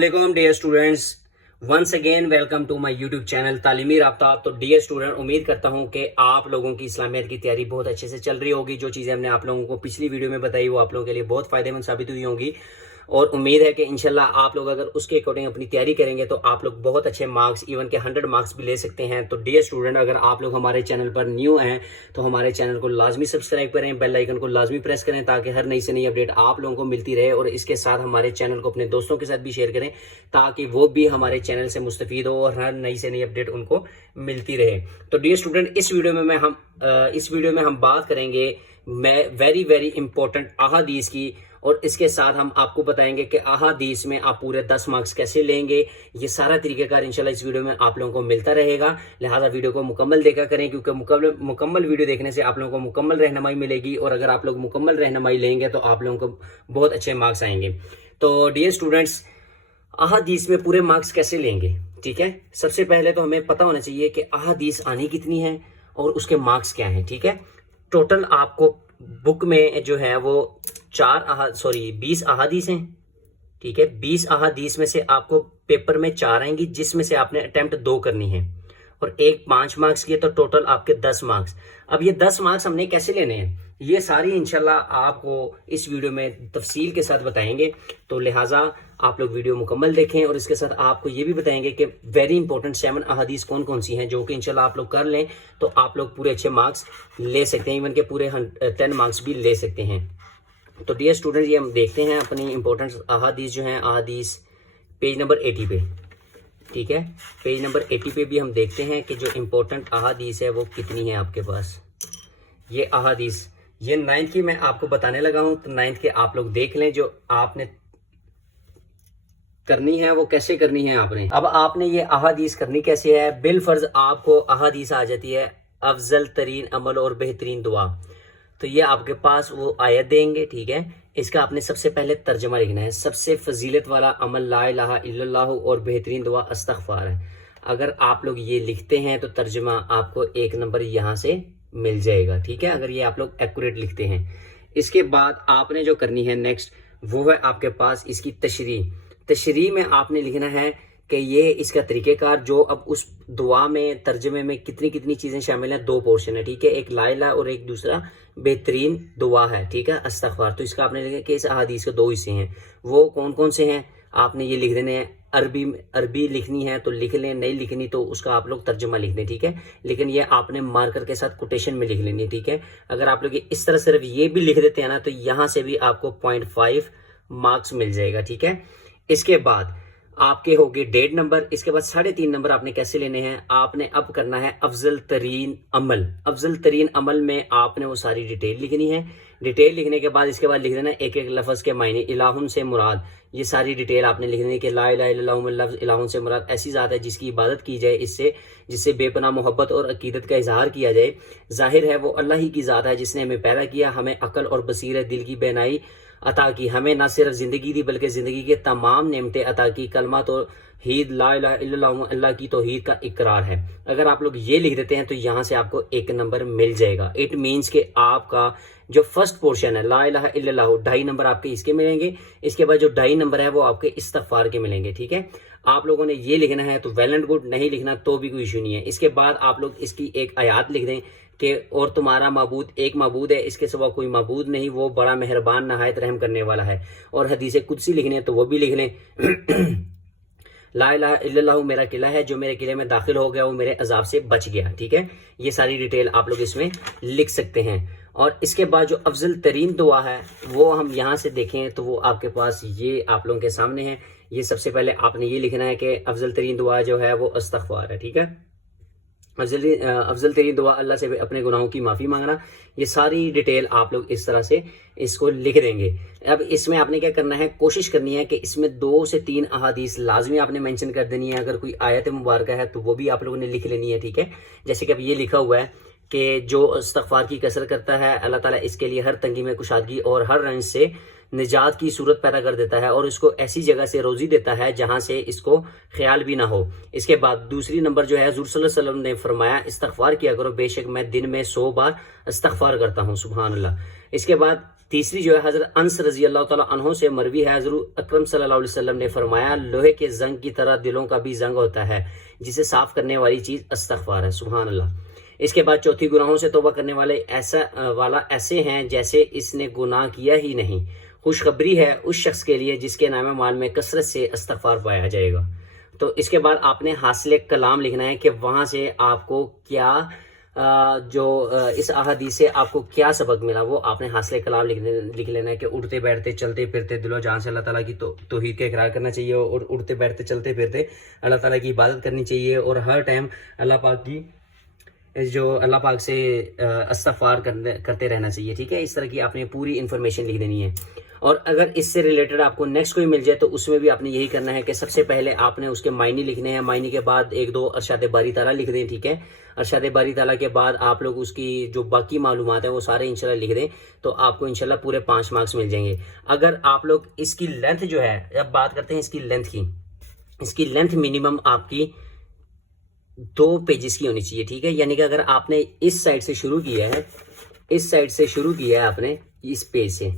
वालेकुम dear students, once again welcome to my YouTube channel Taleemi Rabta. तो dear student, उम्मीद करता हूं कि आप लोगों की इस्लामियत की तैयारी बहुत अच्छे से चल रही होगी। जो चीज़ें हमने आप लोगों को पिछली वीडियो में बताई वो आप लोगों के लिए बहुत फ़ायदेमंद साबित हुई होंगी और उम्मीद है कि इंशाल्लाह आप लोग अगर उसके अकॉर्डिंग अपनी तैयारी करेंगे तो आप लोग बहुत अच्छे मार्क्स, इवन के 100 मार्क्स भी ले सकते हैं। तो डियर स्टूडेंट, अगर आप लोग हमारे चैनल पर न्यू हैं तो हमारे चैनल को लाजमी सब्सक्राइब करें, बेल आइकन को लाजमी प्रेस करें ताकि हर नई से नई अपडेट आप लोगों को मिलती रहे। और इसके साथ हमारे चैनल को अपने दोस्तों के साथ भी शेयर करें ताकि वो भी हमारे चैनल से मुस्तफीद हो और हर नई से नई अपडेट उनको मिलती रहे। तो डियर स्टूडेंट, इस वीडियो में हम बात करेंगे वेरी वेरी इंपॉर्टेंट अहादीस की, और इसके साथ हम आपको बताएंगे कि अहादीस में आप पूरे 10 मार्क्स कैसे लेंगे। ये सारा तरीक़ेकार इंशाल्लाह इस वीडियो में आप लोगों को मिलता रहेगा। लिहाजा वीडियो को मुकम्मल देखा करें क्योंकि मुकम्मल वीडियो देखने से आप लोगों को मुकम्मल रहनुमाई मिलेगी और अगर आप लोग मुकम्मल रहनुमाई लेंगे तो आप लोगों को बहुत अच्छे मार्क्स आएंगे। तो डियर स्टूडेंट्स, अहादीस में पूरे मार्क्स कैसे लेंगे, ठीक है। सबसे पहले तो हमें पता होना चाहिए कि अहादीस आनी कितनी है और उसके मार्क्स क्या हैं, ठीक है। टोटल आपको बुक में जो है वो 20 अहादीस हैं, ठीक है। 20 अहादीस में से आपको पेपर में 4 आएंगी जिसमें से आपने अटेम्प्ट 2 करनी है और एक 5 मार्क्स की है, तो टोटल आपके 10 मार्क्स। अब ये 10 मार्क्स हमने कैसे लेने हैं ये सारी इंशाल्लाह आपको इस वीडियो में तफसील के साथ बताएंगे। तो लिहाजा आप लोग वीडियो मुकम्मल देखें और इसके साथ आपको ये भी बताएंगे कि वेरी इंपॉर्टेंट 7 अहादीस कौन कौन सी हैं जो कि इंशाल्लाह आप लोग कर लें तो आप लोग पूरे अच्छे मार्क्स ले सकते हैं, इवन के पूरे 10 मार्क्स भी ले सकते हैं। तो डियर स्टूडेंट, ये हम देखते हैं अपनी इंपॉर्टेंट अहादीस जो हैं। अहादीस पेज नंबर 80 पे, ठीक है। पेज नंबर 80 पे भी हम देखते हैं कि जो इम्पोर्टेंट अहादीस है वो कितनी है आपके पास। ये अहादीस, ये 9th की मैं आपको बताने लगा हूं, तो 9th के आप लोग देख लें। जो आपने करनी है वो कैसे करनी है आपने। अब आपने ये अहादीस करनी कैसे है। बिल फर्ज आपको अहादीस आ जाती है अफजल तरीन अमल और बेहतरीन दुआ। तो ये आपके पास वो आयत देंगे, ठीक है। इसका आपने सबसे पहले तर्जमा लिखना है। सबसे फजीलत वाला अमल ला इलाहा इल्लल्लाहु और बेहतरीन दुआ अस्तगफार है। अगर आप लोग ये लिखते हैं तो तर्जमा आपको 1 नंबर यहाँ से मिल जाएगा, ठीक है, अगर ये आप लोग एक्यूरेट लिखते हैं। इसके बाद आपने जो करनी है नेक्स्ट वो है आपके पास इसकी तशरीह में आपने लिखना है कि ये इसका तरीक़ेकार जो अब उस दुआ में तर्जमे में कितनी कितनी चीज़ें शामिल हैं। 2 पोर्शन है, ठीक है, एक ला इलाहा और एक दूसरा बेहतरीन दुआ है, ठीक है, अस्तगफार। तो इसका आपने लिखा कि इस अहादीस के 2 हिस्से हैं, वो कौन कौन से हैं आपने ये लिख देने हैं। अरबी लिखनी है तो लिख लें, नहीं लिखनी तो उसका आप लोग तर्जमा लिख दें, ठीक है। लेकिन ये आपने मार्कर के साथ कोटेशन में लिख लेनी है, ठीक है। अगर आप लोग इस तरह सिर्फ ये भी लिख देते हैं ना तो यहाँ से भी आपको 0.5 मार्क्स मिल जाएगा, ठीक है। इसके बाद आपके हो गए 1.5 नंबर। इसके बाद 3.5 नंबर आपने कैसे लेने हैं। आपने अब करना है अफजल तरीन अमल। अफजल तरीन अमल में आपने वो सारी डिटेल लिखनी है। डिटेल लिखने के बाद इसके बाद लिख देना एक एक लफ्ज़ के मायने। इलाहुन से मुराद, ये सारी डिटेल आपने लिखनी है कि ला इलाहा इल्लल्लाहु में लफ्ज़ इलाहुन से मुराद ऐसी ज़ात है जिसकी इबादत की जाए इससे, जिससे बेपनाह मोहब्बत और अकीदत का इजहार किया जाए। जाहिर है वो अल्लाह ही की ज़ात है जिसने हमें पैदा किया, हमें अकल और बसीरत, दिल की बेनाई अता की, हमें न सिर्फ ज़िंदगी दी बल्कि ज़िंदगी के तमाम नेमतें अता की। कलमा तो हीद ला इलाहा इल्लल्लाहु अल्लाह की तौहीद का इकरार है। अगर आप लोग ये लिख देते हैं तो यहाँ से आपको 1 नंबर मिल जाएगा। इट मीन्स कि आपका जो फर्स्ट पोर्शन है ला इलाहा इल्लल्लाहु 2.5 नंबर आपके इसके मिलेंगे। इसके बाद जो 2.5 नंबर है वो आपके इस्तगफार के मिलेंगे, ठीक है। आप लोगों ने ये लिखना है तो वेल एंड गुड, नहीं लिखना तो भी कोई इशू नहीं है। इसके बाद आप लोग इसकी एक आयत लिख दें कि और तुम्हारा माबूद एक माबूद है, इसके सिवा कोई माबूद नहीं, वो बड़ा मेहरबान नहायत रहम करने वाला है। और हदीस कुदसी लिखनी है तो वो भी लिख लें ला इलाहा इल्लल्लाहु मेरा किला है, जो मेरे किले में दाखिल हो गया वो मेरे अजाब से बच गया, ठीक है। ये सारी डिटेल आप लोग इसमें लिख सकते हैं। और इसके बाद जो अफजल तरीन दुआ है वो हम यहाँ से देखें तो वो आपके पास ये आप लोगों के सामने है। ये सबसे पहले आपने ये लिखना है कि अफजल तरीन दुआ जो है वो अस्तगफार है, ठीक है। अफजल तरीन दुआ अल्लाह से अपने गुनाहों की माफ़ी मांगना। ये सारी डिटेल आप लोग इस तरह से इसको लिख देंगे। अब इसमें आपने क्या करना है, कोशिश करनी है कि इसमें 2 से 3 अहादीस लाजमी आपने मेंशन कर देनी है। अगर कोई आयत मुबारक है तो वो भी आप लोगों ने लिख लेनी है, ठीक है। जैसे कि अब ये लिखा हुआ है कि जो इस्तगफार की कसरत करता है अल्लाह ताला इसके लिए हर तंगी में कुशादगी और हर रंज से निजात की सूरत पैदा कर देता है और इसको ऐसी जगह से रोज़ी देता है जहां से इसको ख्याल भी ना हो। इसके बाद दूसरी नंबर जो है हुज़ूर सल्लल्लाहु अलैहि वसल्लम ने फरमाया इस्तगफार किया करो, बेशक मैं दिन में 100 बार इस्तगफार करता हूँ, सुभान अल्लाह। इसके बाद तीसरी जो है हजरत अनस रजी अल्लाह ताला अन्हो से मरवी है, हजरत अकरम सल्लल्लाहु अलैहि वसल्लम ने फरमाया लोहे के जंग की तरह दिलों का भी जंग होता है, जिसे साफ करने वाली चीज़ इस्तग़फ़ार है। सुभान अल्लाह। इसके बाद चौथी, गुनाहों से तौबा करने वाला ऐसे हैं जैसे इसने गुनाह किया ही नहीं। खुशखबरी है उस शख्स के लिए जिसके नाम माल में कसरत से इस्तग़फ़ार पाया जाएगा। तो इसके बाद आपने हासिल कलाम लिखना है कि वहाँ से आपको क्या इस अहादीस से आपको क्या सबक मिला, वो आपने हासिल कलाम लिख लेना है कि उठते बैठते चलते फिरते दिलो जान से अल्लाह ताला की तौहीद का इकरार करना चाहिए, और उठते बैठते चलते फिरते अल्लाह ताला की इबादत करनी चाहिए, और हर टाइम अल्लाह पाक से इस्तग़फ़ार करते रहना चाहिए। ठीक है, इस तरह की आपने पूरी इन्फॉर्मेशन लिख देनी है। और अगर इससे रिलेटेड आपको नेक्स्ट कोई मिल जाए तो उसमें भी आपने यही करना है कि सबसे पहले आपने उसके मायने लिखने हैं, मायने के बाद एक दो अरशाद बारी ताला लिख दें। ठीक है, अरशाद बारी ताला के बाद आप लोग उसकी जो बाकी मालूमात हैं वो सारे इंशाल्लाह लिख दें, तो आपको इंशाल्लाह पूरे 5 मार्क्स मिल जाएंगे। अगर आप लोग इसकी लेंथ जो है, अब बात करते हैं इसकी लेंथ की, इसकी लेंथ मिनिमम आपकी 2 पेजेस की होनी चाहिए। ठीक है, यानी कि अगर आपने इस साइड से शुरू किया है, इस साइड से शुरू किया है आपने इस पेज से,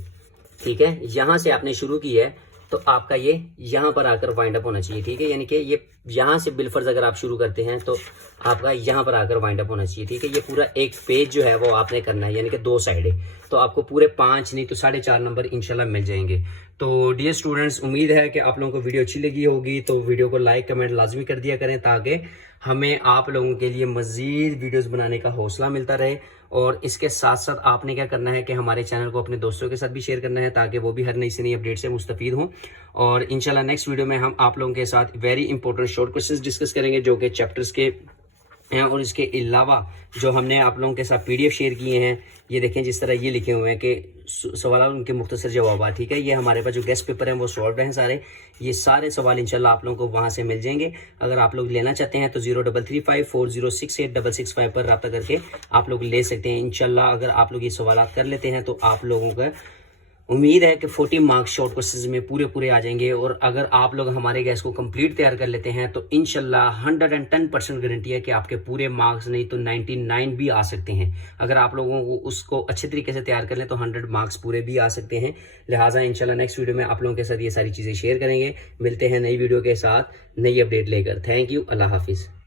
ठीक है, यहाँ से आपने शुरू किया है तो आपका ये यहाँ पर आकर वाइंड अप होना चाहिए। ठीक है, यानी कि ये यहाँ से बिलफर्ज अगर आप शुरू करते हैं तो आपका यहाँ पर आकर वाइंड अप होना चाहिए। ठीक है, ये पूरा एक पेज जो है वो आपने करना है, यानी कि 2 साइडें, तो आपको पूरे 5 नहीं तो 4.5 नंबर इंशाल्लाह मिल जाएंगे। तो डियर स्टूडेंट्स, उम्मीद है कि आप लोगों को वीडियो अच्छी लगी होगी, तो वीडियो को लाइक कमेंट लाजमी कर दिया करें ताकि हमें आप लोगों के लिए मज़ीद वीडियोस बनाने का हौसला मिलता रहे। और इसके साथ साथ आपने क्या करना है कि हमारे चैनल को अपने दोस्तों के साथ भी शेयर करना है ताकि वो भी हर नई से नई अपडेट से मुस्तफ़ीद हों। और इंशाल्लाह नेक्स्ट वीडियो में हम आप लोगों के साथ very important short questions discuss करेंगे जो कि चैप्टर्स के हैं, और इसके अलावा जो हमने आप लोगों के साथ PDF शेयर किए हैं, ये देखें जिस तरह ये लिखे हुए हैं कि सवाल उनके मुख्तसर जवाब। ठीक है, ये हमारे पास जो गेस्ट पेपर हैं वो सॉल्व हैं सारे, ये सारे सवाल इंशाल्लाह आप लोगों को वहाँ से मिल जाएंगे। अगर आप लोग लेना चाहते हैं तो 0335406866 पर रब्ता करके आप लोग ले सकते हैं इंशाल्लाह। अगर आप लोग ये सवाल कर लेते हैं तो आप लोगों का उम्मीद है कि 40 मार्क्स शॉर्ट क्वेश्चंस में पूरे आ जाएंगे। और अगर आप लोग हमारे गैस को कंप्लीट तैयार कर लेते हैं तो इंशाल्लाह 110% गारंटी है कि आपके पूरे मार्क्स नहीं तो 99 भी आ सकते हैं। अगर आप लोगों को उसको अच्छे तरीके से तैयार कर लें तो 100 मार्क्स पूरे भी आ सकते हैं। लिहाजा इंशाल्लाह नेक्स्ट वीडियो में आप लोगों के साथ ये सारी चीज़ें शेयर करेंगे। मिलते हैं नई वीडियो के साथ नई अपडेट लेकर। थैंक यू, अल्लाह हाफिज़।